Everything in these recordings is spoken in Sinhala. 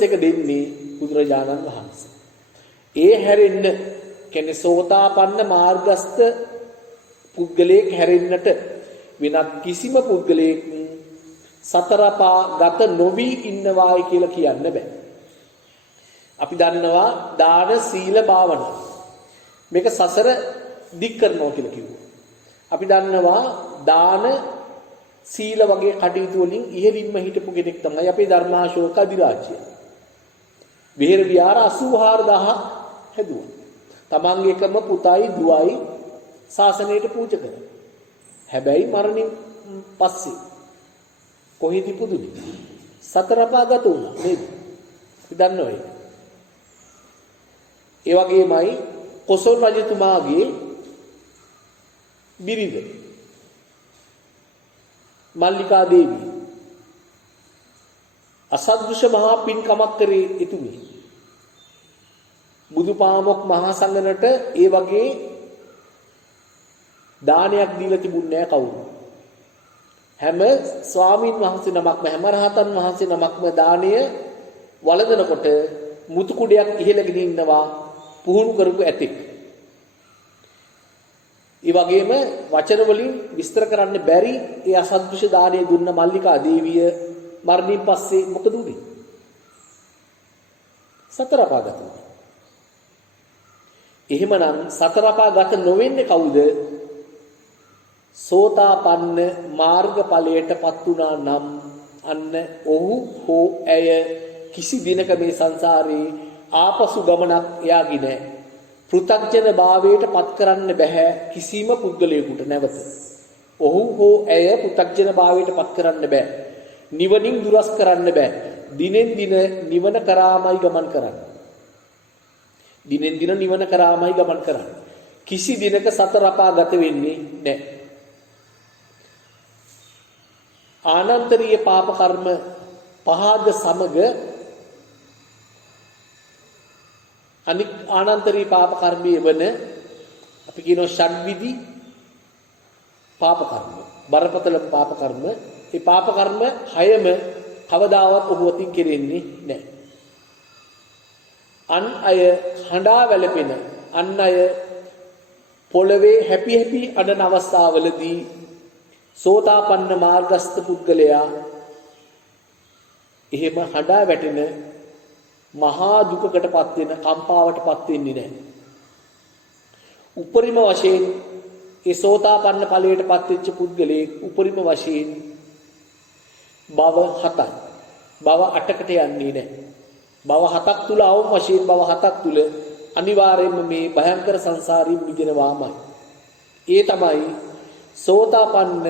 එක දෙන්නේ බුදුරජාණන් වහන්සේ. ඒ හැරෙන්න කියන්නේ සෝතාපන්න මාර්ගස්ත පුද්ගලයෙක් හැරෙන්නට වෙනත් කිසිම පුද්ගලයෙක් සතරපා ගත නොවි ඉන්නවායි කියලා කියන්න බෑ. අපි දන්නවා දාන සීල භාවනා. මේක සසර දික් කරනවා කියලා කිව්වා. අපි දන්නවා දාන සීල වගේ කටයුතු වලින් ඉහළින්ම හිටපු කෙනෙක් තමයි අපේ ධර්මාශෝක අධිරාජ්‍ය. විහෙර විහාර 84000 හැදුවා. තමන්ගේ එකම පුතයි දුවයි ශාසනයට පූජා කරා. හැබැයි මරණින් පස්සේ කොහෙද ඉපදුනේ? සතරපාගත වුණා නේද? අපි දන්නවා ඒක. ඒ වගේමයි කොසල් රජතුමාගේ බිරිඳ මල්ලිකා දේවිය අසද්දෘශ මහා පින්කමක් කරේ එතුමිය. බුදුපාමොක් මහා සංඝරට ඒ වගේ දානයක් දීලා තිබුණේ නැහැ කවුරු. හැම ස්වාමීන් වහන්සේ නමක්ම හැම රහතන් වහන්සේ නමක්ම දානය වළඳනකොට මුතු කුඩයක් ඉහළගෙන ඉන්නවා පුහුණු කරපු ඇතෙක්. ඒ වගේම වචන වලින් විස්තර කරන්න බැරි ඒ අසද්දෘශ දානය දුන්න මල්ලිකා දේවිය මරණින් පස්සේ මොකද උනේ? සතර අපාගත වුණා. එහෙමනම් සතර අපාගත නොවෙන්නේ කවුද? සෝතාපන්න මාර්ගඵලයටපත් වුණා නම් අන්න ඔහු හෝ ඇය කිසි දිනක මේ සංසාරේ ආපසු ගමනක් එයාගේ නැහැ. පෘථග්ජන භාවයට පත් කරන්න බෑ කිසිම පුද්ගලයෙකුට නැවත. ඔහු හෝ ඇය පෘථග්ජන භාවයට පත් කරන්න බෑ. නිවනින් දුරස් කරන්න බෑ. දිනෙන් දින නිවන කරාමයි ගමන් කරන්නේ. දිනෙන් දින නිවන කරාමයි ගමන් කරන්නේ. කිසි දිනක සතර අපාගත වෙන්නේ නැහැ. ආනන්තරීය පාප කර්ම පහද සමග අනික් ආනන්තරීය පාප කර්මයේ වන අපි කියනවා ෂඩ්විධි පාප කර්ම. බරපතල පාප කර්ම. ඒ පාප කර්ම 6ම කවදාවත් ඔහු අතින් කෙරෙන්නේ නැහැ. අන් අය හඬා වැළපෙන අන් අය පොළවේ හැපි හැපි අඬන අවස්ථාවලදී සෝතාපන්න මාර්ගස්ත පුද්ගලයා එහෙම හඬා වැටෙන මහා දුකකටපත් වෙන කම්පාවටපත් වෙන්නේ නැහැ. උපරිම වශයෙන් ඒ සෝතාපන්න ඵලයටපත් වෙච්ච පුද්ගලයෙක් උපරිම වශයෙන් භව 7යි. භව 8කට යන්නේ නැහැ. භව 7ක් තුල අවම වශයෙන් භව 7ක් තුල අනිවාර්යයෙන්ම මේ භයංකර සංසාරයෙන් මිදෙනවාමයි. ඒ තමයි සෝතාපන්න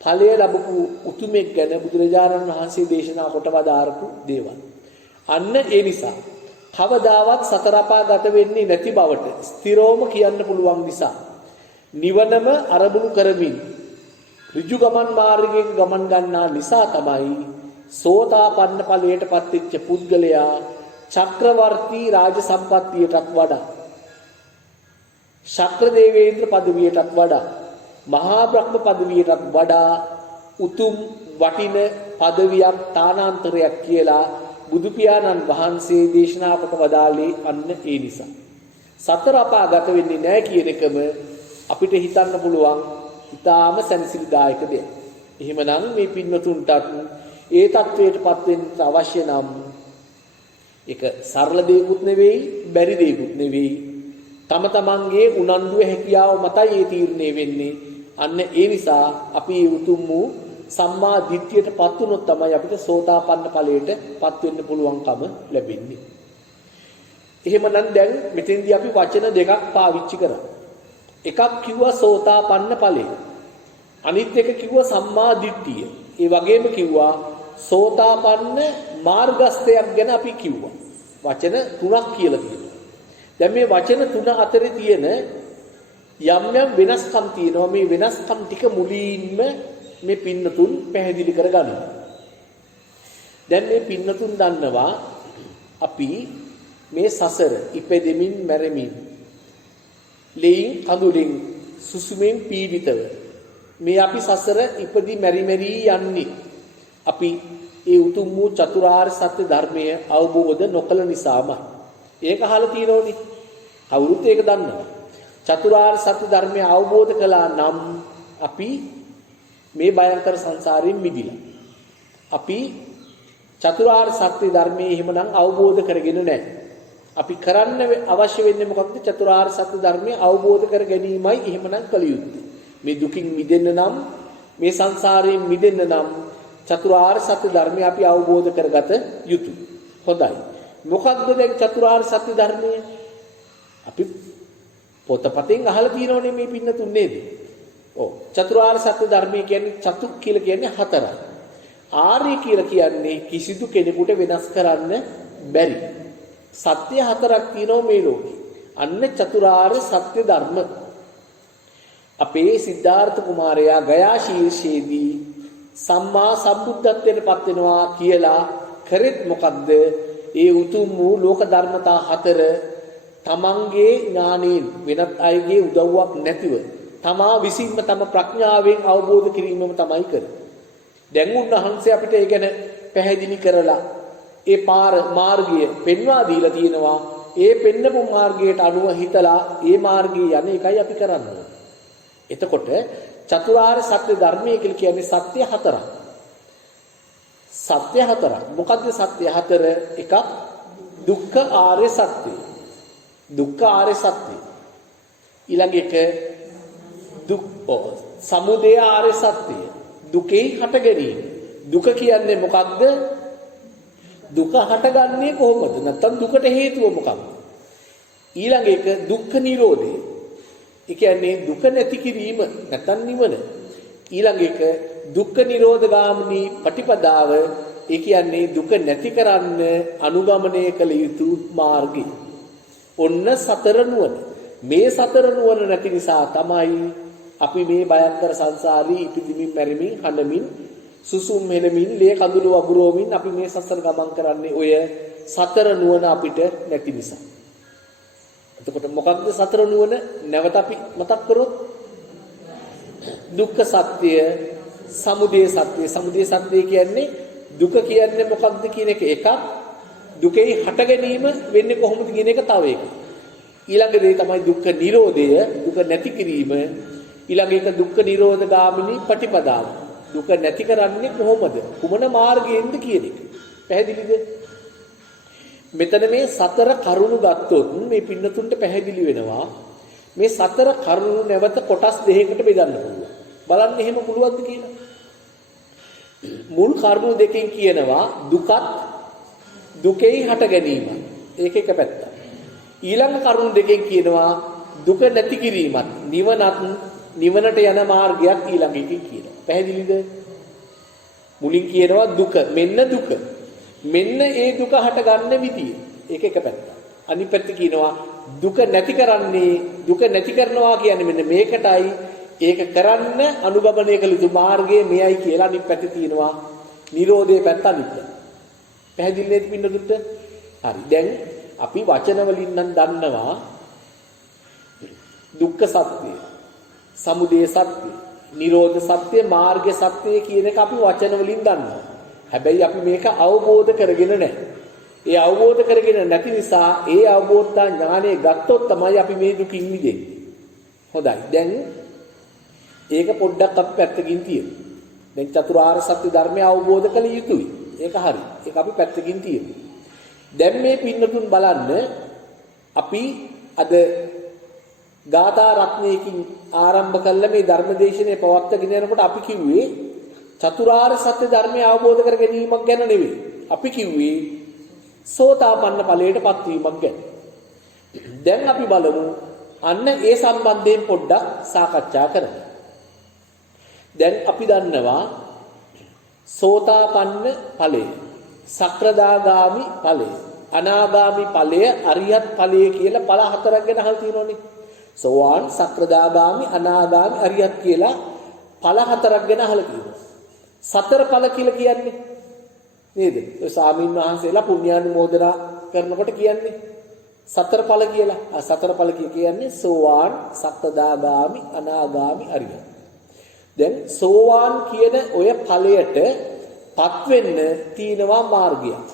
ඵලය ලැබපු උතුමෙක් ගැන බුදුරජාණන් වහන්සේ දේශනා කොට වදාරපු දේවල්. අන්න ඒ නිසා කවදාවත් සතර අපාගත වෙන්නේ නැති බවට ස්ථිරවම කියන්න පුළුවන් නිසා නිවනම අරමුණු කරමින් ඍජු ගමන් මාර්ගයෙන් ගමන් ගන්නා නිසා තමයි සෝතාපන්න ඵලයටපත් වෙච්ච පුද්ගලයා චක්‍රවර්ති රාජ සම්පත්තියටත් වඩා ශක්‍ර දේවේන්ද්‍ර පදවියටත් වඩා මහා බ්‍රහ්ම පදවියටත් වඩා උතුම් වටින පදවියක් තානාන්තරයක් කියලා බුදු පියාණන් වහන්සේ දේශනා කොට වදාළේ අන්න ඒ නිසා. සතර අපාගත වෙන්නේ නැහැ කියන එකම අපිට හිතන්න පුළුවන් ඊටාම සැනසෙලිදායක දෙයක්. එහෙමනම් මේ පින්වතුන්ටත් ඒ தത്വයටපත් වෙන්න අවශ්‍ය නම් ඒක සරල දෙයක්ුත් නෙවෙයි බැරි දෙයක්ුත් නෙවෙයි. තම තමන්ගේ උනන්දුව හැකියාව මතයි ඒ තීරණය වෙන්නේ. අන්න ඒ නිසා අපි උතුම් වූ සම්මා දිට්ඨියටපත් වුණොත් තමයි අපිට සෝතාපන්න ඵලයටපත් වෙන්න පුළුවන්කම ලැබෙන්නේ. එහෙමනම් දැන් මෙතෙන්දී අපි වචන දෙකක් පාවිච්චි කරා. එකක් කිව්වා සෝතාපන්න ඵලය. අනිත් එක කිව්වා සම්මා දිට්ඨිය. ඒ වගේම කිව්වා සෝතාපන්න මාර්ගස්තයක් ගැන අපි කිව්වා. වචන තුනක් කියලා තියෙනවා. දැන් මේ වචන තුන අතරේ තියෙන යම් යම් වෙනස්කම් තියෙනවා. මේ වෙනස්කම් ටික මුලින්ම මේ පින්නතුන් පැහැදිලි කරගන්නවා. දැන් මේ පින්නතුන් දන්නවා අපි මේ සසර ඉපදෙමින් මැරෙමින් ලෙයින් කඳුලින් සුසුමෙන් පීඩිතව මේ අපි සසර ඉපදි මෙරි යන්නේ අපි ඒ උතුම් වූ චතුරාර්ය සත්‍ය ධර්මය අවබෝධ නොකළ නිසාමයි. ඒක අහලා තියෙනෝනේ. කවුරුත් ඒක දන්නවා. චතුරාර්ය සත්‍ය ධර්මය අවබෝධ කළා නම් අපි මේ භයංකර සංසාරයෙන් මිදිලා. අපි චතුරාර්ය සත්‍ය ධර්මයේ එහෙමනම් අවබෝධ කරගෙන නැහැ. අපි කරන්න අවශ්‍ය වෙන්නේ මොකක්ද? චතුරාර්ය සත්‍ය ධර්මය අවබෝධ කර ගැනීමයි එහෙමනම් කළ යුත්තේ. මේ දුකින් මිදෙන්න නම්, මේ සංසාරයෙන් මිදෙන්න නම් චතුරාර්ය සත්‍ය ධර්මය අපි අවබෝධ කරගත යුතුයි. හොඳයි. මොකක්ද දැන් චතුරාර්ය සත්‍ය ධර්මය? අපි පොතපතෙන් අහලා තියෙනවනේ මේ පින්නතුන් නේද? ඔව්. චතුරාර්ය සත්‍ය ධර්මය කියන්නේ චතු කියලා කියන්නේ හතරයි. ආර්ය කියලා කියන්නේ කිසිදු කෙනෙකුට වෙනස් කරන්න බැරි. සත්‍ය හතරක් තියෙනවා මේ ලෝකේ. අන්න චතුරාර්ය සත්‍ය ධර්ම. අපේ සිද්ධාර්ථ කුමාරයා ගයා ශීර්ෂයේදී සම්මා සම්බුද්ධත්වයට පත් වෙනවා කියලා කරෙත් මොකද්ද? ඒ උතුම් වූ ලෝක ධර්මතා හතර තමන්ගේ ඥාණයෙන් වෙනත් අයගේ උදව්වක් නැතිව තමා විසින්ම තම ප්‍රඥාවෙන් අවබෝධ කිරීමම තමයි කරන්නේ. දැන් උන්වහන්සේ අපිට ඒ ගැන පැහැදිලි කරලා ඒ මාර්ගය පෙන්වා දීලා තියෙනවා. ඒ පෙන්නපු මාර්ගයට අනුව හිතලා ඒ මාර්ගයේ යන එකයි අපි කරන්නේ. එතකොට චතුරාර්ය සත්‍ය ධර්මයේ කියලා කියන්නේ සත්‍ය හතරක්. සත්‍ය හතරක්. මොකද්ද සත්‍ය හතර? එකක් දුක්ඛ ආර්ය සත්‍ය. දුක්ඛ ආර්ය සත්‍ය. ඊළඟ එක සමුදය ආර්ය සත්‍ය. දුකේ හට ගැනීම. දුක කියන්නේ මොකක්ද? දුක හටගන්නේ කොහොමද? නැත්තම් දුකට හේතුව මොකක්ද? ඊළඟ එක දුක්ඛ නිරෝධය. ඒ කියන්නේ දුක නැති කිරීම නැත්තම් නිවන. ඊළඟ එක දුක්ඛ නිරෝධ ගාමිනී පටිපදාව. ඒ කියන්නේ දුක නැති කරන්න අනුගමනය කළ යුතු මාර්ගය. ඔන්න සතර නුවණ. මේ සතර නුවණ නැති නිසා තමයි අපි මේ භයංකර සංසාරී ඉපදිමින් මැරෙමින් හඬමින් සුසුම් හෙලමින් ලේ කඳුළු වගුරෝමින් අපි මේ සසර ගමන් කරන්නේ ඔය සතර නුවණ අපිට නැති නිසා. එතකොට මොකක්ද සතර නුවණ? නැවත අපි මතක් කරොත් දුක්ඛ සත්‍ය, සමුදය සත්‍ය. සමුදය සත්‍ය කියන්නේ දුක කියන්නේ මොකක්ද කියන එක එකක්. දුකේ හට ගැනීම වෙන්නේ කොහොමද කියන එක තව එකක්. ඊළඟ දේ තමයි දුක්ඛ නිරෝධය, දුක නැති කිරීම. ඊළඟ එක දුක්ඛ නිරෝධ ගාමිනී පටිපදාව. දුක නැති කරන්නේ කොහොමද? කුමන මාර්ගයෙන්ද කියන එක. පැහැදිලිද? මෙතන මේ සතර කරුණු ගත්තොත් මේ පින්නතුන්ට පැහැදිලි වෙනවා. මේ සතර කරුණු නැවත කොටස් දෙකකට බෙදන්න පුළුවන්. බලන්න එහෙම පුළුවන්ද කියලා. මුල් කරුණු දෙකෙන් කියනවා දුකත් දුකේ හට ගැනීම. ඒක එක පැත්තක්. ඊළඟ කරුණු දෙකෙන් කියනවා දුක නැති කිරීමත් නිවනට යන මාර්ගයක් ඊළඟ එකකින් කියනවා. පැහැදිලිද? මුලින් කියනවා දුක, මෙන්න දුක. මෙන්න ඒ දුක හට ගන්න විදිය. ඒක එක පැත්තක්. අනිත් පැත්ත කියනවා දුක නැති කරන්නේ, දුක නැති කරනවා කියන්නේ මෙන්න මේකටයි. ඒක කරන්න අනුගමනය කළ යුතු මාර්ගය මෙයයි කියලා අනිත් පැත්තේ තියෙනවා නිරෝධයේ පැත්ත අනිත් පැත්ත. පැහැදිලි නේද පින්නතුන්ට? හරි. දැන් අපි වචන වලින් නම් දන්නවා දුක්ඛ සත්‍ය, සමුදය සත්‍ය, නිරෝධ සත්‍ය, මාර්ග සත්‍ය කියන එක අපි වචන වලින් දන්නවා. හැබැයි අපි මේක අවබෝධ කරගෙන නැහැ. ඒ අවබෝධ කරගෙන නැති නිසා ඒ අවබෝධ ඥානය ගත්තොත් තමයි අපි මේ දුකින් මිදෙන්නේ. හොඳයි. දැන් ඒක පොඩ්ඩක් අපි පැත්තකින් තියමු. දැන් චතුරාර්ය සත්‍ය ධර්මය අවබෝධ කළ යුතුයි. ඒක හරි. ඒක අපි පැත්තකින් තියමු. දැන් මේ පින්නතුන් බලන්න අපි අද ගාථා රත්නයකින් ආරම්භ කළ මේ ධර්මදේශනය පවත්වාගෙන යනකොට අපි කිව්වේ චතුරාර්ය සත්‍ය ධර්මය අවබෝධ කර ගැනීමක් ගැන නෙවෙයි. අපි කිව්වේ සෝතාපන්න ඵලයට පත්වීමක් ගැන. දැන් අපි බලමු අන්න ඒ සම්බන්ධයෙන් පොඩ්ඩක් සාකච්ඡා කරමු. දැන් අපි දන්නවා සෝතාපන්න ඵලය, සක්‍රදාගාමි ඵලය, අනාගාමි ඵලය, අරියත් ඵලය කියලා ඵල හතරක් ගැන අහලා තියෙනවනේ. සෝවාන්, සක්‍රදාගාමි, අනාගාමි, අරියත් කියලා ඵල හතරක් ගැන අහලා තියෙනවා. සතර ඵල කියලා කියන්නේ නේද? ඒ ස්වාමීන් වහන්සේලා පුණ්‍යානුමෝදනා කරනකොට කියන්නේ සතර ඵල කියලා. සතර ඵල කියන්නේ සෝවාන්, සක්‍රදාගාමි, අනාගාමි, අරියත්. දැන් සෝවාන් කියන ඔය ඵලයට පත් වෙන්න තියෙනවා මාර්ගයක්.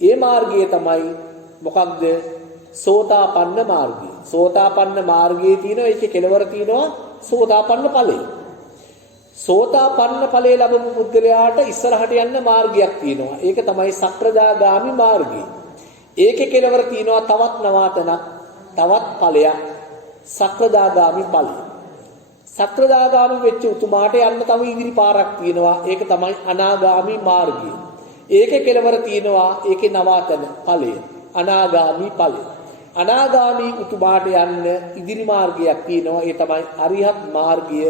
ඒ මාර්ගය තමයි මොකක්ද? සෝතාපන්න මාර්ගය. සෝතාපන්න මාර්ගයේ තියෙනවා ඒකේ කෙලවර තියෙනවා සෝතාපන්න ඵලය. සෝතාපන්න ඵලය ලැබපු පුද්ගලයාට ඉස්සරහට යන්න මාර්ගයක් තියෙනවා. ඒක තමයි සක්‍රදාගාමි මාර්ගය. ඒකේ කෙලවර තියෙනවා තවත් නවාතනක්, තවත් ඵලයක්, සක්‍රදාගාමි ඵලය. සක්‍රදාගාමි වෙච්ච උතුමාට යන්න තව ඉදිරි පාරක් තියෙනවා. ඒක තමයි අනාගාමි මාර්ගය. ඒකේ කෙලවර තියෙනවා ඒකේ නවාතන ඵලය, අනාගාමි ඵලය. අනාගාමි උතුමාට යන්න ඉදිරි මාර්ගයක් තියෙනවා. ඒ තමයි අරිහත් මාර්ගය.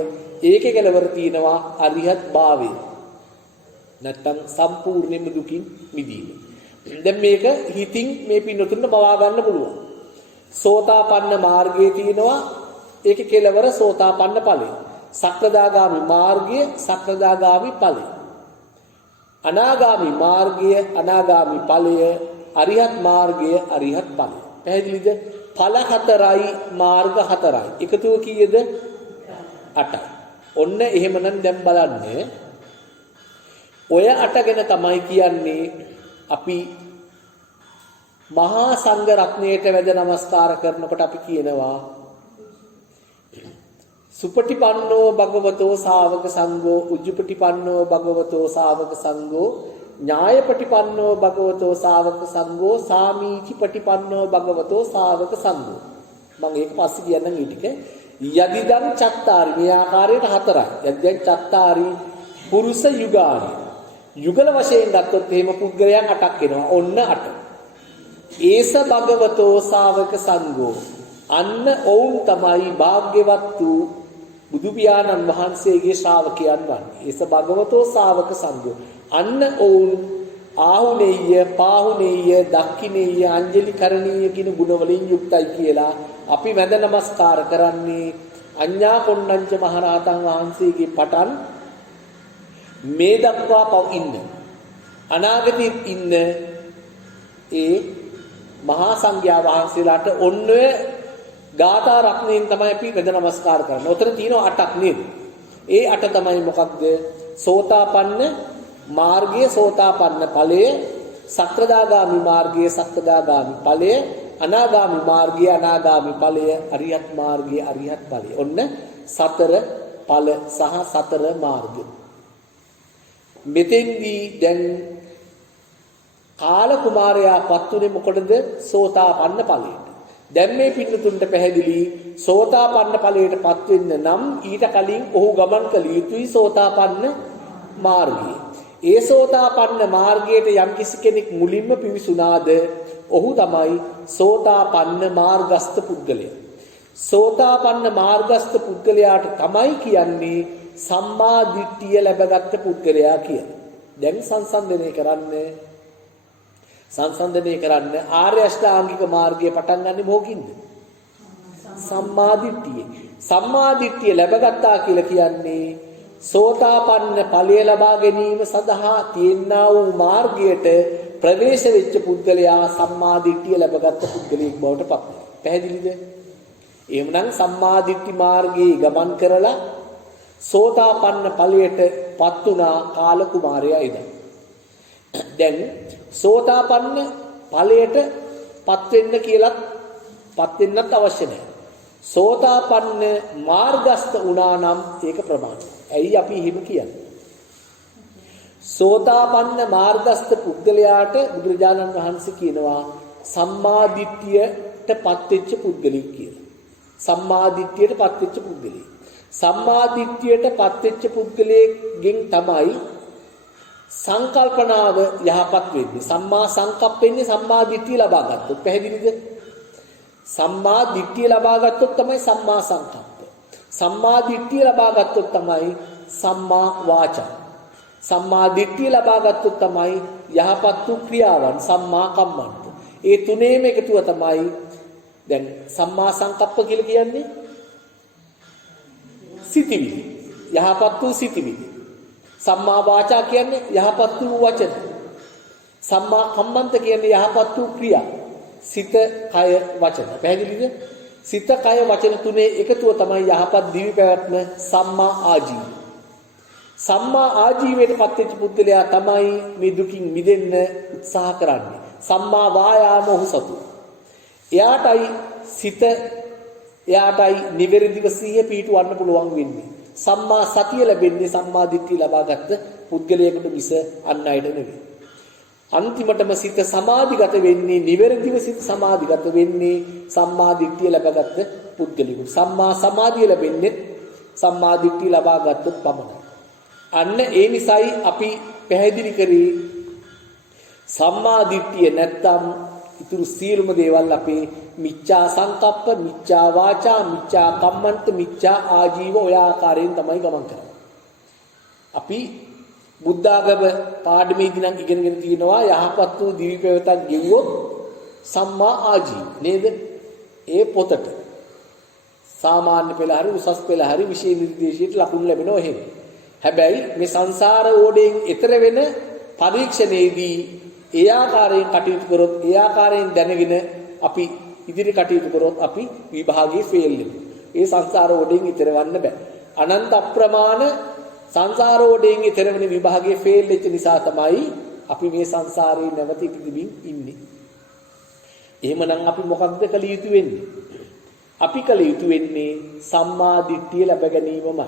ඒකේ කෙලවර තියෙනවා අරිහත් භාවය. නැත්තම් සම්පූර්ණයෙන්ම දුකින් මිදීම. දැන් මේක හිතින් මේ පින්නතුන්ට බවා ගන්න පුළුවන්. සෝතාපන්න මාර්ගයේ තියෙනවා ඒකේ කෙලවර සෝතාපන්න ඵලය. සක්‍රදාගාමි මාර්ගය සක්‍රදාගාමි ඵලය. අනාගාමි මාර්ගය අනාගාමි ඵලය. අරිහත් මාර්ගය අරිහත් ඵලය. පැහැදිලිද? ඵල හතරයි මාර්ග හතරයි. එකතුව කීයද? 8යි. ඔන්න එහෙමනම් දැන් බලන්න. ඔය 8 ගැන තමයි කියන්නේ අපි මහා සංඝ රත්නයට වැඳ නමස්කාර කරනකොට අපි කියනවා සුපටිපන්නෝ භගවතෝ ශාවක සංඝෝ උජ්ජුපටිපන්නෝ භගවතෝ ශාවක සංඝෝ ඥායපටිපන්නෝ භගවතෝ ශාවක සංඝෝ සාමීචි පටිපන්නෝ භගවතෝ ශාවක සංඝෝ. මම ඒක පස්සේ කියන්නම් ඊ ටික. යදිදං චත්තාරි මේ ආකාරයට 4යි. යදිදං චත්තාරි පුරුෂ යුගානි. යුගල වශයෙන් ගත්තොත් එහෙම පුද්ගලයන් 8ක් එනවා. ඔන්න 8. ඒස භගවතෝ ශාවක සංඝෝ. අන්න ඔවුන් තමයි භාග්‍යවත් වූ බුදු පියාණන් වහන්සේගේ ශ්‍රාවකයන් වන්නේ. ඒස භගවතෝ ශාවක සංඝෝ. අන්න ඔවුන් ආහුනේය, පාහුනේය, දක්ඛිනේය, අංජලි කරණීය කියන ගුණ වලින් යුක්තයි කියලා අපි වැඳ නමස්කාර කරන්නේ අඤ්ඤා කොණ්ණඤ්ච මහරහතන් වහන්සේගේ පටන් මේ දක්වා පව ඉන්න අනාගතයේ ඉන්න ඒ මහා සංඝයා වහන්සේලාට ඔන්න ඔය ගාථා රත්නයෙන් තමයි අපි වැඳ නමස්කාර කරන්නේ. උතන තියෙනවා 8ක් නේද? ඒ 8 තමයි මොකක්ද? සෝතාපන්න මාර්ගයේ සෝතාපන්න ඵලය, සක්‍රදාගාමි මාර්ගයේ සක්‍රදාගාමි ඵලය, අනාගාමි මාර්ගයේ අනාගාමි ඵලය, අරියත් මාර්ගයේ අරියත් ඵලය. ඔන්න 4 ඵල සහ 4 මාර්ග. මෙතෙන්දී දැන් කාල කුමාරයා පත්ුනේ මොකටද? සෝතාපන්න ඵලයට. දැන් මේ පින්නතුන්ට පැහැදිලි සෝතාපන්න ඵලයට පත් වෙන්න නම් ඊට කලින් ඔහු ගමන් කළ යුතුයි සෝතාපන්න මාර්ගයේ. ඒ සෝතාපන්න මාර්ගයට යම් කිසි කෙනෙක් මුලින්ම පිවිසුනාද ඔහු තමයි සෝතාපන්න මාර්ගස්ත පුද්ගලයා. සෝතාපන්න මාර්ගස්ත පුද්ගලයාට තමයි කියන්නේ සම්මා දිට්ඨිය ලැබගත් පුද්ගලයා කියලා. දැන් සංසන්දනය කරන්න ආර්ය අෂ්ටාංගික මාර්ගය පටන් ගන්න මොකකින්ද? සම්මා දිට්ඨිය. සම්මා දිට්ඨිය ලැබගත්තා කියලා කියන්නේ සෝතාපන්න ඵලය ලබා ගැනීම සඳහා තියෙනා වූ මාර්ගයට ප්‍රවේශ වෙච්ච පුද්ගලයා සම්මා දිට්ඨිය ලැබගත් පුද්ගලයෙක් බවට පත් වෙනවා. පැහැදිලිද? එහෙමනම් සම්මා දිට්ඨි මාර්ගයේ ගමන් කරලා සෝතාපන්න ඵලයට පත් වුණා කාල කුමාරයා එදා. දැන් සෝතාපන්න ඵලයට පත් වෙන්න කියලාත් පත් වෙන්නත් අවශ්‍ය නැහැ. සෝතාපන්න මාර්ගස්ත වුණා නම් ඒක ප්‍රමාණයි. ඇයි අපි එහෙම කියන්නේ? සෝතාපන්න මාර්ගස්ත පුද්ගලයාට බුදුරජාණන් වහන්සේ කියනවා සම්මා දිට්ඨියට පත් වෙච්ච පුද්ගලෙක් කියලා. සම්මා දිට්ඨියට පත් වෙච්ච පුද්ගලෙක්. සම්මා දිට්ඨියට පත් වෙච්ච පුද්ගලයෙක්ගෙන් තමයි සංකල්පනාව යහපත් වෙන්නේ. සම්මා සංකප්පෙන්නේ සම්මා දිට්ඨිය ලබා ගත්තොත්. පැහැදිලිද? සම්මා දිට්ඨිය ලබා ගත්තොත් තමයි සම්මා සංකප්ප. සම්මා දිට්ඨිය ලබා ගත්තොත් තමයි සම්මා වාචා. සම්මා දිට්ඨිය ලබා ගත්තොත් තමයි යහපත් වූ ක්‍රියාවන් සම්මා කම්මන්ත. ඒ තුනේම එකතුව තමයි දැන් සම්මා සංකප්ප කියලා කියන්නේ සිතිවිලි. යහපත් වූ සිතිවිලි. සම්මා වාචා කියන්නේ යහපත් වූ වචන. සම්මා කම්මන්ත කියන්නේ යහපත් වූ ක්‍රියා. සිත, කය, වචන. පැහැදිලිද? සිත, කය, වචන තුනේ එකතුව තමයි යහපත් දිවි පැවැත්ම සම්මා ආජීව. සම්මා ආජීවයට පත්වෙච්ච පුද්ගලයා තමයි මේ දුකින් මිදෙන්න උත්සාහ කරන්නේ. සම්මා වායාම ඔහු සතු. එයාටයි නිවැරදිව සිහිය පිහිටවන්න පුළුවන් වෙන්නේ. සම්මා සතිය ලැබෙන්නේ සම්මා දිට්ඨිය ලබාගත් පුද්ගලයෙකුට මිස අන් අයට නෙවෙයි. අන්තිමටම සිත සමාධිගත වෙන්නේ නිවැරදිව සිත සමාධිගත වෙන්නේ සම්මා දිට්ඨිය ලබාගත් පුද්ගලයෙකුට. සම්මා සමාධිය ලැබෙන්නේ සම්මා දිට්ඨිය ලබාගත්තොත් පමණයි. අන්න ඒ නිසායි අපි පැහැදිලි කරේ සම්මා දිට්ඨිය නැත්තම් ඉතුරු සියලුම දේවල් අපේ මිච්ඡා සංකප්ප, මිච්ඡා වාචා, මිච්ඡා කම්මන්ත, මිච්ඡා ආජීව ඔය ආකාරයෙන් තමයි ගමන් කරන්නේ. අපි බුද්ධාගම පාඩමේදී නම් ඉගෙනගෙන තියෙනවා යහපත් වූ දිවි පෙවතක් ගෙවුවොත් සම්මා ආජීව නේද? ඒ පොතට සාමාන්‍ය පෙළ හරි උසස් පෙළ හරි විශේෂ නිර්දේශයට ලකුණු ලැබෙනවා එහෙම. හැබැයි මේ සංසාර ඕඩෙන් එතර වෙන පරීක්ෂණයේදී ඒ ආකාරයෙන් කටයුතු කරොත් ඒ ආකාරයෙන් දැනගෙන අපි ඉදිරි කටයුතු කරොත් අපි විභාගයේ ෆේල් වෙනවා. ඒ සංසාර ඕඩෙන් ඈතර වන්න බෑ. අනන්ත අප්‍රමාණ සංසාර ඕඩෙන් ඈතර වෙන විභාගයේ ෆේල් වෙච්ච නිසා තමයි අපි මේ සංසාරේ නැවත ඉපදිමින් ඉන්නේ. එහෙමනම් අපි මොකක්ද කළ යුතු වෙන්නේ? අපි කළ යුතු වෙන්නේ සම්මා දිට්ඨිය ලැබ ගැනීමමයි.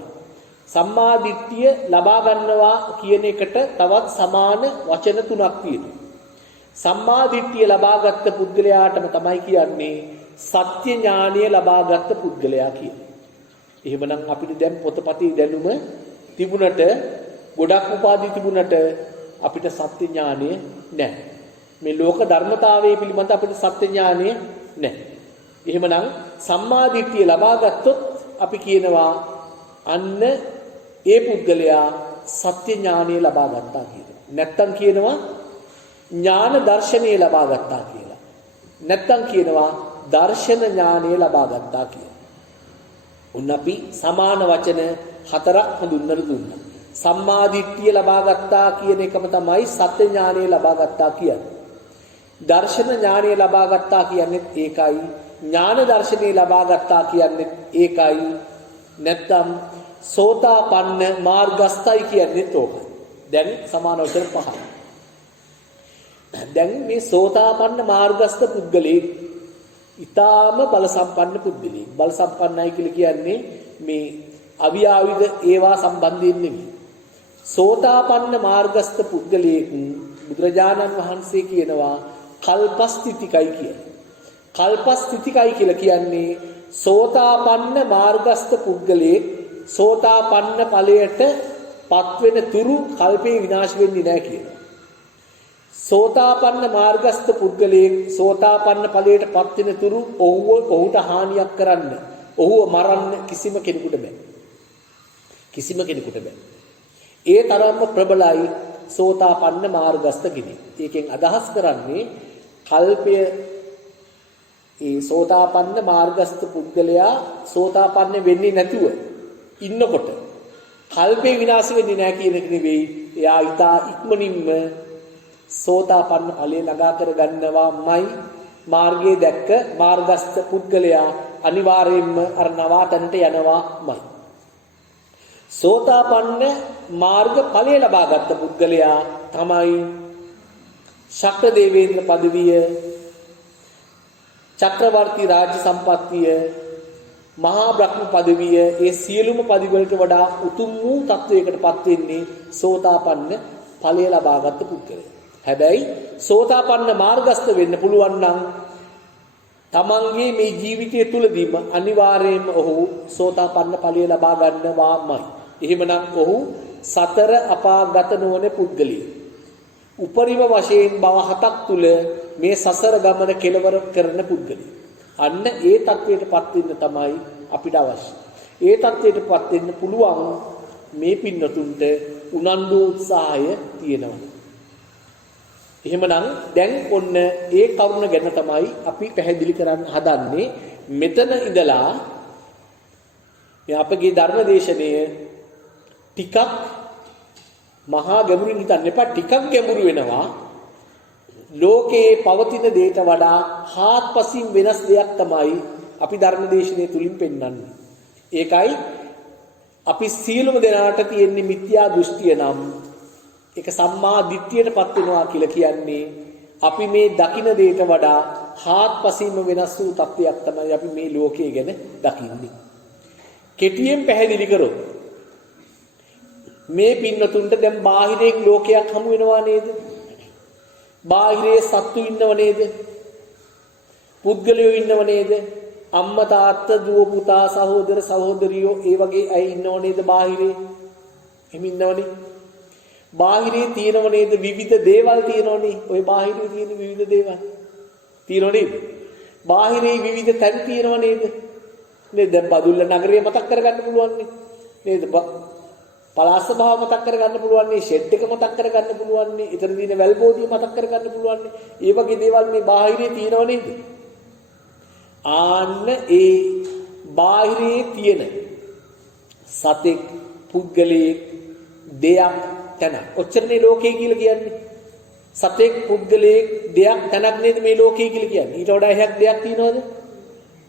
සම්මා දිට්ඨිය ලබා ගන්නවා කියන එකට තවත් සමාන වචන තුනක් තියෙනවා. සම්මා දිට්ඨිය ලබාගත් පුද්ගලයාටම තමයි කියන්නේ සත්‍ය ඥානය ලබාගත් පුද්ගලයා කියලා. එහෙමනම් අපිට දැන් පොතපතේ දැනුම තිබුණට ගොඩක් උපාධි තිබුණට අපිට සත්‍ය ඥානය නැහැ. මේ ලෝක ධර්මතාවයේ පිළිබඳ අපිට සත්‍ය ඥානය නැහැ. එහෙමනම් සම්මා දිට්ඨිය ලබාගත්තොත් අපි කියනවා අන්න ඒ පුද්ගලයා සත්‍ය ඥානය ලබා ගත්තා කියලා. නැත්තම් කියනවා ඥාන දර්ශනය ලබා ගත්තා කියලා. නැත්තම් කියනවා දර්ශන ඥානය ලබා ගත්තා කියලා. උන් අපි සමාන වචන හතරක් හඳුන්වලා දුන්නා. සම්මා දිට්ඨිය ලබා ගත්තා කියන එකම තමයි සත්‍ය ඥානය ලබා ගත්තා කියන්නේ. දර්ශන ඥානය ලබා ගත්තා කියන්නේ ඒකයි. ඥාන දර්ශනය ලබා ගත්තා කියන්නේ ඒකයි. නැත්තම් සෝතාපන්න මාර්ගස්ථයි කියන්නේ තෝකයි. දැන් සමාන වචන පහක්. දැන් මේ සෝතාපන්න මාර්ගස්ථ පුද්ගලෙක් ඊටාම බල සම්පන්න පුද්ගලෙක්. බල සම්පන්නයි කියලා කියන්නේ මේ අවියාවිද ඒවා සම්බන්ධයෙන් නෙමෙයි. සෝතාපන්න මාර්ගස්ථ පුද්ගලයෙක් බුදුරජාණන් වහන්සේ කියනවා කල්පස්තිතිකයි කියලා. කල්පස්තිතිකයි කියලා කියන්නේ සෝතාපන්න මාර්ගස්ථ පුද්ගලයෙක් සෝතාපන්න ඵලයට පත්වෙන තුරු කල්පේ විනාශ වෙන්නේ නැහැ කියලා. සෝතාපන්න මාර්ගස්ථ පුද්ගලයෙක් සෝතාපන්න ඵලයට පත්වෙන තුරු ඔහුට හානියක් කරන්න, ඔහුව මරන්න කිසිම කෙනෙකුට බෑ. කිසිම කෙනෙකුට බෑ. ඒ තරම්ම ප්‍රබලයි සෝතාපන්න මාර්ගස්ථ කෙනෙක්. ඒකෙන් අදහස් කරන්නේ කල්පය ඒ සෝතාපන්න මාර්ගස්ථ පුද්ගලයා සෝතාපන්න වෙන්නේ නැතුව ඉන්නකොට කල්පේ විනාශ වෙන්නේ නැහැ කියන එක නෙවෙයි. එයා ඊටා ඉක්මනින්ම සෝතාපන්න ඵලය ළඟා කර ගන්නවාමයි. මාර්ගයේ දැක්ක මාර්ගස්ථ පුද්ගලයා අනිවාර්යයෙන්ම අර නවාතනට යනවාමයි. සෝතාපන්න මාර්ග ඵලය ලබාගත් පුද්ගලයා තමයි ශක්‍ර දේවේන්ද්‍ර පදවිය, චක්‍රවර්ති රාජ්‍ය සම්පත්තිය, මහා බ්‍රහ්ම පදවිය, ඒ සියලුම පදවි වලට වඩා උතුම් වූ තත්වයකටපත් වෙන්නේ සෝතාපන්න ඵලය ලබාගත් පුද්ගලයා. හැබැයි සෝතාපන්න මාර්ගස්ථ වෙන්න පුළුවන් නම් තමන්ගේ මේ ජීවිතය තුළදීම අනිවාර්යයෙන්ම ඔහු සෝතාපන්න ඵලය ලබා ගන්නවාමයි. එහෙමනම් ඔහු සතර අපාගත නොවන පුද්ගලයෙක්. උපරිම වශයෙන් භව 7ක් තුල මේ සසර ගමන කෙලවර කරන පුද්ගලයෙක්. අන්න ඒ තත්වයටපත් වෙන්න තමයි අපිට අවශ්‍ය. ඒ තත්වයටපත් වෙන්න පුළුවන් මේ පින්නතුන්ට උනන්දු උත්සාහය තියෙනවා. එහෙමනම් දැන් ඔන්න ඒ කරුණ ගැන තමයි අපි පැහැදිලි කරන්න හදන්නේ. මෙතන ඉඳලා මේ අපගේ ධර්ම දේශනය ටිකක් මහා ගැඹුරින් හිතන්න එපා. ටිකක් ගැඹුරු වෙනවා. ලෝකයේ පවතින දේට වඩා හාත්පසින් වෙනස් දෙයක් තමයි අපි ධර්ම දේශනය තුලින් පෙන්වන්නේ. ඒකයි අපි සියලුම දෙනාට තියෙන මිත්‍යා දෘෂ්ටිය නම් ඒක සම්මා දිට්ඨියටපත් වෙනවා කියලා කියන්නේ අපි මේ දකින දෙයට වඩා හාත්පසින්ම වෙනස් වූ තත්ත්වයක් තමයි අපි මේ ලෝකයේ ගැන දකින්නේ. කෙටියෙන් පැහැදිලි කරොත් මේ පින්නතුන්ට දැන් බාහිරයෙන් ලෝකයක් හමු වෙනවා නේද? බාහිරේ සත්තු ඉන්නව නේද? පුද්ගලයෝ ඉන්නව නේද? අම්මා තාත්තා දුව පුතා සහෝදර සහෝදරියෝ ඒ වගේ අය ඉන්නව නේද බාහිරේ? එහෙම ඉන්නවනේ. බාහිරේ තියෙනව නේද විවිධ දේවල් තියෙනවනේ. ওই බාහිරේ තියෙන විවිධ දේවල් තියෙනව නේද? බාහිරේ විවිධ තැන් තියෙනව නේද? නේද? දැන් බදුල්ල නගරය මතක් කරගන්න පුළුවන් නේද? පලාස්ස භාව මතක් කරගන්න පුළුවන් නේ, ෂෙඩ් එක මතක් කරගන්න පුළුවන් නේ, ඊතර දින වැල්බෝදිය මතක් කරගන්න පුළුවන් නේ. ඒ වගේ දේවල් මේ බාහිරේ තියෙනව නේද? ආන්න ඒ බාහිරේ තියෙන සතෙක් පුද්ගලයෙක් දෙයක් තැනක්. ඔච්චරනේ ලෝකය කියලා කියන්නේ. සතෙක් පුද්ගලයෙක් දෙයක් තැනක් නේද මේ ලෝකය කියලා කියන්නේ. ඊට වඩා එහක් දෙයක් තියනවද?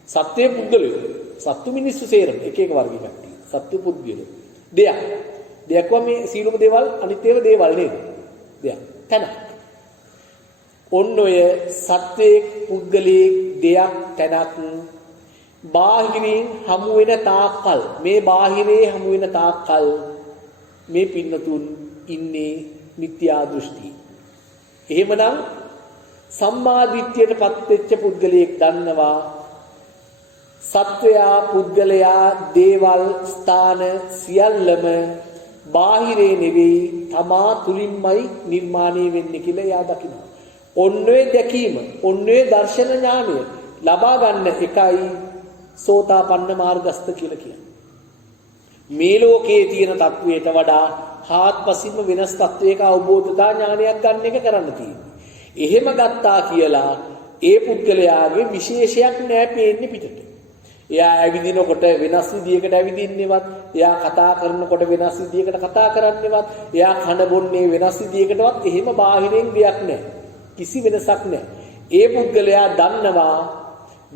සත්වයේ පුද්ගලයෝ. සත්තු මිනිස්සු සේරම එක එක වර්ගයක් තියෙනවා. සත්තු පුද්ගලයෝ. දෙයක්. දෙයක් වගේ සීලුම දේවල් අනිත් ඒවා දේවල් නේද? දෙයක්. තැනක්. ඔන්න ඔය සත්වයේ පුද්ගලයෙක් දෙයක් තැනක් බාහිරින් හමු වෙන තාක්කල් මේ බාහිරේ හමු වෙන තාක්කල් මේ පින්නතුන් ඉන්නේ මිත්‍යා දෘෂ්ටි. එහෙමනම් සම්මා දිට්ඨියටපත් වෙච්ච පුද්ගලයෙක් දන්නවා සත්වයා පුද්ගලයා දේවල් ස්ථාන සියල්ලම බාහිරේ නෙවෙයි තමා තුලින්මයි නිර්මාණය වෙන්නේ කියලා එයා දකිනවා. ඔන්න ඔය දැකීම, ඔන්න ඔය දර්ශන ඥානය ලබා ගන්න එකයි සෝතාපන්න මාර්ගස්ත කියලා කියන්නේ. මේ ලෝකයේ තියෙන තත්වයට වඩා හාත්පසින්ම වෙනස් තත්වයක අවබෝධතා ඥානයක් ගන්න එක කරන්න තියෙන්නේ. එහෙම ගත්තා කියලා ඒ පුද්ගලයාගේ විශේෂයක් නෑ පේන්නේ පිටට. එයා ඇවිදිනකොට වෙනස් විදියකට ඇවිදින්නේවත්, එයා කතා කරනකොට වෙනස් විදියකට කතා කරන්නේවත්, එයා කන බොන්නේ වෙනස් විදියකටවත් එහෙම බාහිරින් දෙයක් නෑ. කිසි වෙනසක් නෑ. ඒ පුද්ගලයා දන්නවා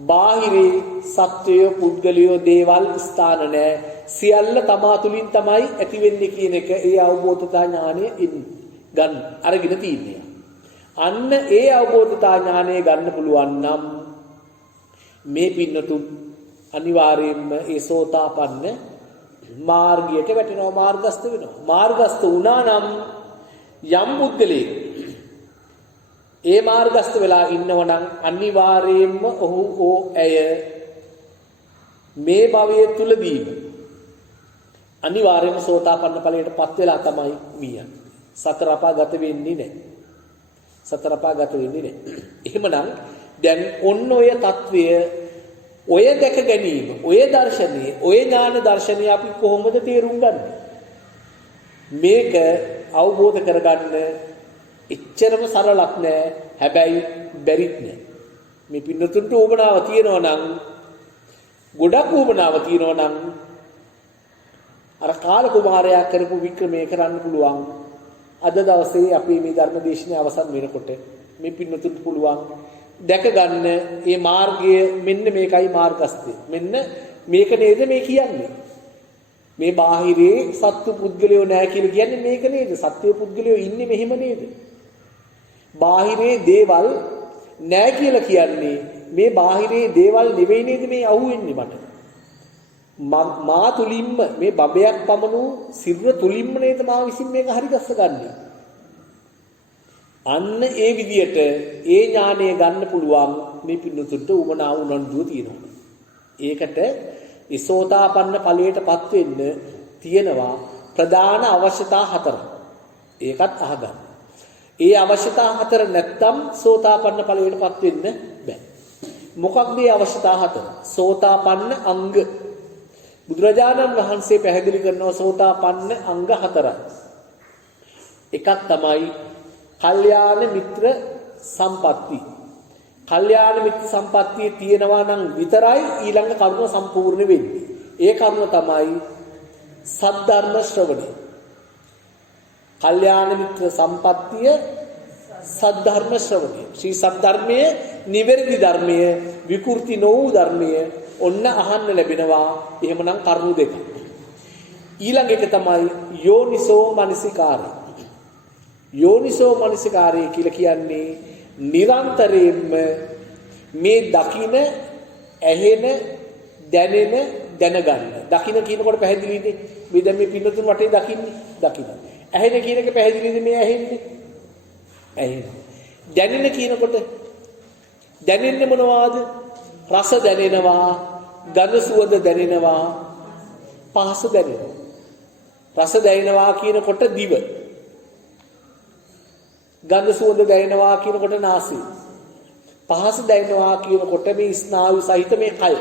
බාහිරේ සත්වය පුද්ගලයෝ දේවල් ස්ථාන නෑ. සියල්ල තමා තුලින් තමයි ඇති වෙන්නේ කියන එක ඒ අවබෝධතා ඥානය ගන්න අරගෙන තියෙනවා. අන්න ඒ අවබෝධතා ඥානය ගන්න පුළුවන් නම් මේ පින්නතුන් අනිවාර්යයෙන්ම ඒ සෝතාපන්න මාර්ගයට වැටෙනවා, මාර්ගස්ත වෙනවා. මාර්ගස්ත වුණා නම් යම් පුද්ගලයෙක් ඒ මාර්ගස්ත වෙලා ඉන්නවනම් අනිවාර්යයෙන්ම ඔහු ඇය මේ භවයේ තුලදී අනිවාර්යයෙන්ම සෝතාපන්න ඵලයටපත් වෙලා තමයි මියන්නේ. සතර අපාගත වෙන්නේ නැහැ. සතර අපාගත වෙන්නේ නැහැ. එහෙමනම් දැන් ඔන්න ඔය తත්වය, ඔය දැක ගැනීම, ඔය දර්ශනීය, ඔය ඥාන දර්ශනීය අපි කොහොමද තේරුම් ගන්නේ? මේක අවබෝධ කරගන්න එච්චරම සරලක් නෑ. හැබැයි බැරිත් නෑ. මේ පින්නතුන්ට උවමනාව තියෙනවා නම්, ගොඩක් උවමනාව තියෙනවා නම් අර කාල කුමාරයා කරපු වික්‍රමය කරන්න පුළුවන්. අද දවසේ අපි මේ ධර්ම දේශනාව අවසන් වෙනකොට මේ පින්නතුන්ට පුළුවන් දැක ගන්න මේ මාර්ගය මෙන්න මේකයි මාර්ගස්තය. මෙන්න මේක නේද මේ කියන්නේ. මේ බාහිරේ සත්තු පුද්ගලයෝ නෑ කියලා කියන්නේ මේක නේද? සත්‍ය පුද්ගලයෝ ඉන්නේ මෙහෙම නේද? බාහිරේ දේවල් නෑ කියලා කියන්නේ මේ බාහිරේ දේවල් නෙවෙයි නේද මේ අහුවෙන්නේ මට? මා තුලින්ම මේ බබයක් පමණු සිර්ර තුලින්ම නේද මා විසින් මේක හරි ගස්ස ගන්නෙ. අන්න ඒ විදියට ඒ ඥානය ගන්න පුළුවන් මේ පින්නතුන්ට උමනා උනන්දුව තියෙනවා. ඒකට සෝතාපන්න ඵලයටපත් වෙන්න තියෙනවා ප්‍රධාන අවශ්‍යතා 4. ඒකත් අහගන්න. ඒ අවශ්‍යතා 4 නැත්තම් සෝතාපන්න ඵලයටපත් වෙන්න බෑ. මොකක්ද මේ අවශ්‍යතා 4? සෝතාපන්න අංග. බුදුරජාණන් වහන්සේ පැහැදිලි කරනවා සෝතාපන්න අංග 4ක්. එකක් තමයි කල්යාණ මිත්‍ර සම්පatti. කල්යාණ මිත්‍ර සම්පත්තිය තියෙනවා නම් විතරයි ඊළඟ කරුණ සම්පූර්ණ වෙන්නේ. ඒ කරුණ තමයි සද්ධර්ම ශ්‍රවණය. කල්යාණ මිත්‍ර සම්පත්තිය සද්ධර්ම ශ්‍රවණය. ශ්‍රී සද්ධර්මයේ නිවැරදි ධර්මයේ විකෘති නොවූ ධර්මයේ ඔන්න අහන්න ලැබෙනවා. එහෙමනම් කරුණු දෙක. ඊළඟ එක තමයි යෝනිසෝ මනසිකාරය. යෝනිසෝ මනසිකාරය කියලා කියන්නේ නිරන්තරයෙන්ම මේ දකින, ඇහෙන, දැනෙන, දැනගන්න. දකින කියනකොට පැහැදිලිනේ. මේ දැන් මේ පින්නතුන් වටේ දකින්නේ. දකින. ඇහෙන කියන එක පැහැදිලිද මේ ඇහෙන්නේ? ඇහෙන්නේ. දැනෙන කියනකොට දැනෙන්නේ මොනවාද? රස දැනෙනවා, ගඳ සුවඳ දැනෙනවා, පහස දැනෙනවා. රස දැනෙනවා කියනකොට දිව. ගඳ සුවඳ දැනෙනවා කියනකොට නාසය. පහස දැනෙනවා කියනකොට මේ ස්නායු සහිත මේ කය.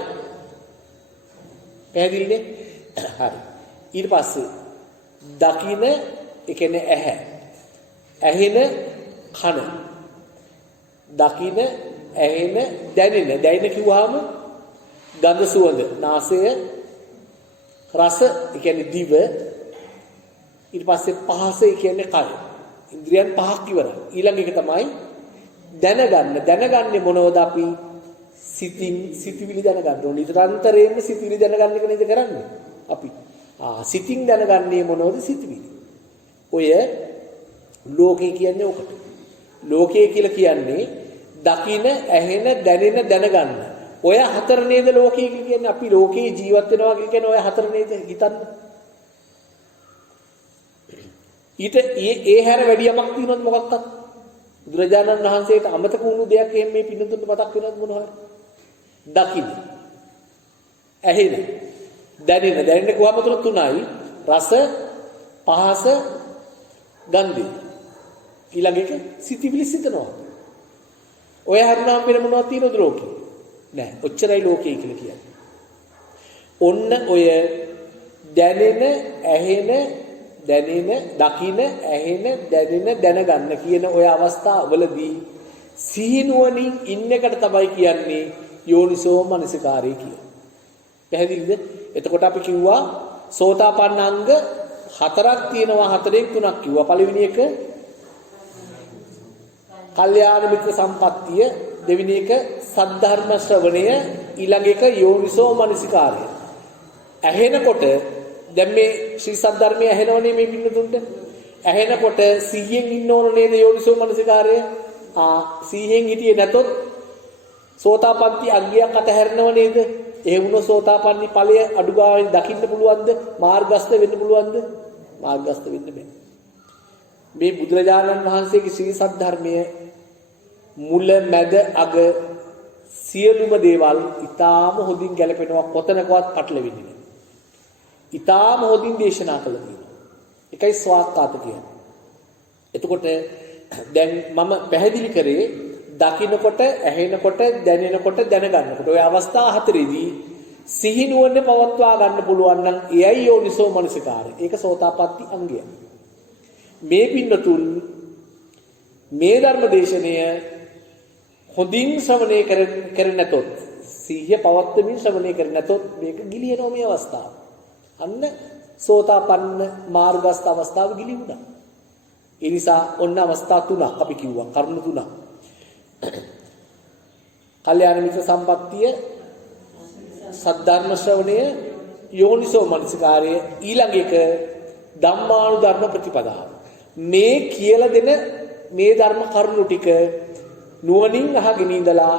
පැහැදිලිනේ? හරි. ඊට පස්සේ දකින ඒ කියන්නේ ඇහැ. ඇහෙන කන. දකින, ඇහෙන, දැනෙන. දැනෙන කිව්වහම ගඳ සුවඳ, නාසය, රස ඒ කියන්නේ දිව. ඊට පස්සේ පහස ඒ කියන්නේ කය. ඉන්ද්‍රියන් පහක් ඉවරයි. ඊළඟ එක තමයි දැනගන්න. දැනගන්නේ මොනවද අපි? සිතින් සිතිවිලි දැනගන්න ඕනේ. නිරන්තරයෙන්ම සිතිවිලි දැනගන්න එක නේද කරන්නේ අපි. සිතින් දැනගන්නේ මොනවද? සිතිවිලි. ඔය ලෝකේ කියන්නේ ඔකට. ලෝකේ කියලා කියන්නේ දකින, ඇහෙන, දැනෙන, දැනගන්න. ඔය හතර නේද ලෝකේ කියලා කියන්නේ. අපි ලෝකේ ජීවත් වෙනවා කියලා කියන්නේ ඔය හතර නේද? හිතන්න. ඊට ඒ හැර වැඩි යමක් තියෙනවද මොකක්ද? බුදුරජාණන් වහන්සේට අමතක වුණු දෙයක් එහෙම මේ පින්නතුන්ට මතක් වෙනවද මොනවද? දකින්න. ඇහෙන. දැනෙන. දැනෙන කොහොමද තුනයි? රස, පහස, ගන්ධය. ඊළඟ එක සිතිවිලි සිතනවා. ඔය හරිනම් වෙන මොනවද තියෙනවද ලෝකේ? නෑ. ඔච්චරයි ලෝකේ කියලා කියන්නේ. ඔන්න ඔය දැනෙන, ඇහෙන, දැනෙන, දකින, ඇහෙන, දැනෙන, දැනගන්න කියන ඔය අවස්ථාවවලදී සිහිනුවණින් ඉන්න එකට තමයි කියන්නේ යෝනිසෝ මනසිකාරය කියලා. පැහැදිලිද? එතකොට අපි කිව්වා සෝතාපන්න අංග හතරක් තියෙනවා, හතරෙන් තුනක් කිව්වා. පළවෙනි එක කල්යාණ මිත්‍ර සම්පත්තිය, දෙවෙනි එක සද්ධර්ම ශ්‍රවණය, ඊළඟ එක යෝනිසෝ මනසිකාරය. ඇහෙනකොට දැන් මේ ශ්‍රී සද්ධර්මයේ ඇහෙනවනේ මේ පින්නතුන්ට. ඇහෙනකොට 100න් ඉන්න ඕන නේද යෝනිසෝ මනසිකාරය? සීහෙන් හිටියේ නැතොත් සෝතාපට්ටි අග්ගයක් අතහැරනව නේද? එහෙම වුණොත් සෝතාපන්නි ඵලය අඩු ගානේ දකින්න පුළුවන්ද? මාර්ගස්ත වෙන්න පුළුවන්ද? මාර්ගස්ත වෙන්න බෑ. මේ බුදුරජාණන් වහන්සේගේ ශ්‍රී සද්ධර්මයේ මුල මැද අග සියලුම දේවල් ඊටාම හොඳින් ගැලපෙනවා, කොතනකවත් පටලෙන්නේ නැහැ. ඊටාම හොඳින් දේශනා කළා තියෙනවා. ඒකයි ස්වාක්කාත කියන්නේ. එතකොට දැන් මම පැහැදිලි කරේ දකින්නකොට, ඇහෙනකොට, දැනෙනකොට, දැනගන්නකොට ඔය අවස්ථා හතරේදී සිහිනුවන්න පවත්වා ගන්න පුළුවන් නම් එයයි යෝනිසෝ මනසිකාරය. ඒක සෝතාපට්ටි අංගය. මේ පින්නතුන් මේ ධර්ම දේශනය හොඳින් ශ්‍රවණය කරන්නේ නැතොත්, සිහිය පවත්වමින් ශ්‍රවණය කරන්නේ නැතොත් මේක ගිලිනවා මේ අවස්ථාව. අන්න සෝතාපන්න මාර්ගස්ත අවස්ථාව ගිලි වුණා. ඒ නිසා ඔන්න අවස්ථා තුනක් අපි කිව්වා, කරුණු තුනක්. කල්යාණ මිත්‍ර සම්පත්තිය, සද්ධර්ම ශ්‍රවණය, යෝනිසෝ මනසිකාරය, ඊළඟ එක ධම්මානුධර්ම ප්‍රතිපදාව. මේ කියලා දෙන මේ ධර්ම කරුණු ටික නුවණින් අහගෙන ඉඳලා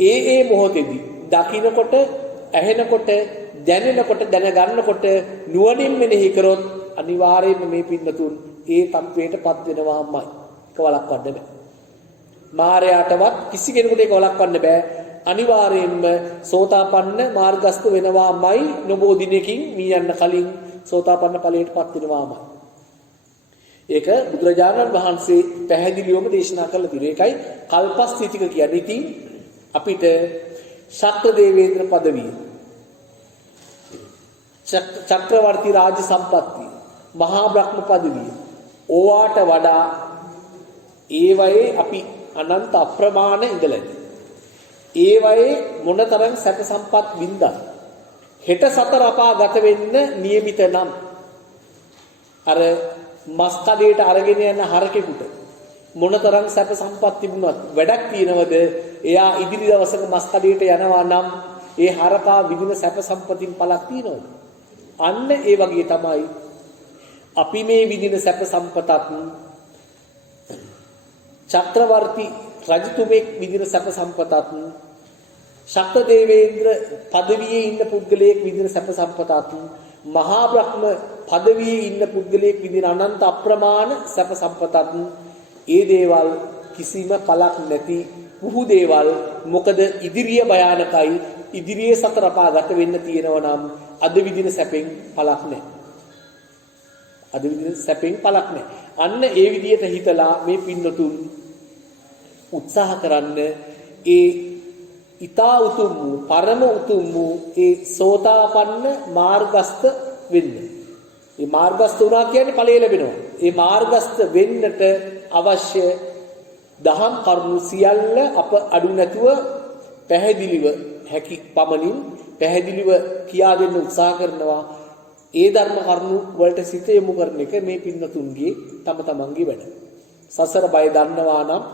ඒ මොහොතේදී දකින්නකොට, ඇහෙනකොට, දැනෙනකොට, දැනගන්නකොට නුවණින් මෙනෙහි කරොත් අනිවාර්යයෙන්ම මේ පින්නතුන් ඒ තත්වයටපත් වෙනවාමයි. ඒක වළක්වන්න බෑ. මායයටවත් කිසි කෙනෙකුට ඒක වළක්වන්න බෑ. අනිවාර්යයෙන්ම සෝතාපන්න මාර්ගස්ත වෙනවාමයි. නොබෝ දිනකින් මී යන්න කලින් සෝතාපන්න ඵලයටපත් වෙනවාමයි. ඒක බුදුරජාණන් වහන්සේ පැහැදිලිවම දේශනා කළා තියෙනවා. ඒකයි කල්පස්ථිතික කියන්නේ. ඉතින් අපිට ශක්‍ර දේවේන්ද්‍ර পদවිය, චක්‍රවර්ති රාජ්‍ය සම්පත්තිය, මහා බ්‍රහ්ම পদවිය, ඕවාට වඩා ඒවයේ අපි අනන්ත අප්‍රමාණ ඉඳලා ඒවයේ මොනතරම් සැප සම්පත් වින්දා හෙට සතර අපා ගත වෙන්න નિયમિત නම් අර මස් කඩේට අරගෙන යන හරකෙකුට මොනතරම් සැප සම්පත් තිබුණත් වැඩක් තියනවද? එයා ඉදිරි දවසක මස් කඩේට යනවා නම් ඒ හරකා විඳින සැප සම්පතින් පළක් තියනවද? අන්න ඒ වගේ තමයි අපි මේ විදින සැප සම්පතත් චක්‍රවර්ති රජතුමෙක් විදින සැප සම්පතත් ශක්‍ර දේවේන්ද්‍ර পদවියේ ඉන්න පුද්ගලයෙක් විදින සැප සම්පතත් මහා බ්‍රහ්ම পদවියේ ඉන්න පුද්ගලයෙක් විදින අනන්ත අප්‍රමාණ සැප සම්පතත් ඒ දේවල් කිසිම පළක් නැති පුහු දේවල්. මොකද ඉදිරිය භයානකයි. ඉදිරියේ සතර අපාගත වෙන්න තියෙනවා නම් අද විදින සැපෙන් පළක් නැහැ. අද විදින සැපෙන් පළක් නැහැ. අන්න ඒ විදියට හිතලා මේ පින්නතුන් උත්සාහ කරන්න ඒ ඊතා උතුම් වූ පරම උතුම් වූ ඒ සෝතාපන්න මාර්ගස්ත වෙන්න. මේ මාර්ගස්ත වුණා කියන්නේ ඵලය ලැබෙනවා. ඒ මාර්ගස්ත වෙන්නට අවශ්‍ය දහම් කරුණු සියල්ල අප අඩු නැතුව පැහැදිලිව හැකි පමණින් පැහැදිලිව කියා දෙන්න උත්සාහ කරනවා. ඒ ධර්ම කරුණු වලට සිත යොමු කරන එක මේ පින්නතුන්ගේ තම තමන්ගේ වැඩ. සසර බය දන්නවා නම්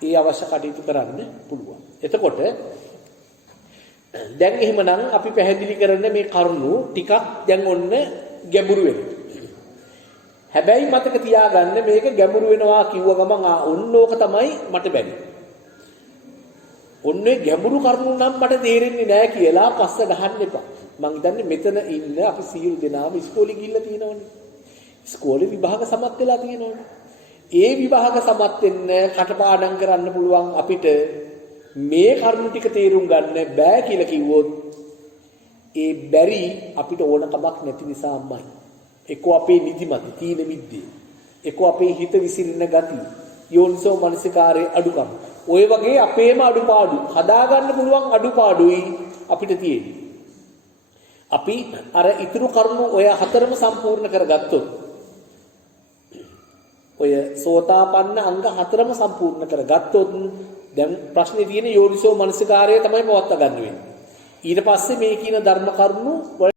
ඒ අවශ්‍ය කටයුතු කරන්න පුළුවන්. එතකොට දැන් එහෙමනම් අපි පැහැදිලි කරන මේ කරුණු ටිකක් දැන් ඔන්න ගැඹුරු වෙනවා. හැබැයි මතක තියාගන්න මේක ගැඹුරු වෙනවා කිව්ව ගමන් ඔන්න ඕක තමයි මට බැරි. ඔන්නේ ගැඹුරු කරුණු නම් මට තේරෙන්නේ නැහැ කියලා පස්ස ගහන්න එපා. මං හිතන්නේ මෙතන ඉන්න අපි සියලු දෙනාම ඉස්කෝලේ ගිහිල්ලා තියෙනවනේ. ඉස්කෝලේ විභාග සමත් වෙලා තියෙනවනේ. ඒ විභාග සමත් වෙන්න කටපාඩම් කරන්න පුළුවන් අපිට මේ කරුණු ටික තේරුම් ගන්න බෑ කියලා කිව්වොත් ඒ බැරි අපිට ඕන කමක් නැති නිසාමයි. එක්කෝ අපේ නිදිමත තීන මිද්දේ, එක්කෝ අපේ හිත විසිරෙන ගති, යෝනිසෝ මනසිකාරයේ අඩුකම්, ඔය වගේ අපේම අඩුපාඩු හදාගන්න පුළුවන් අඩුපාඩුයි අපිට තියෙන්නේ. අපි අර ඉතුරු කරුණු ඔය හතරම සම්පූර්ණ කරගත්තොත්, ඔය සෝතාපන්න අංග හතරම සම්පූර්ණ කරගත්තොත් දැන් ප්‍රශ්නේ තියෙන්නේ යෝනිසෝ මනසිකාරය තමයි පවත්වා ගන්න වෙන්නේ. ඊට පස්සේ මේ කියන ධර්ම කරුණු වල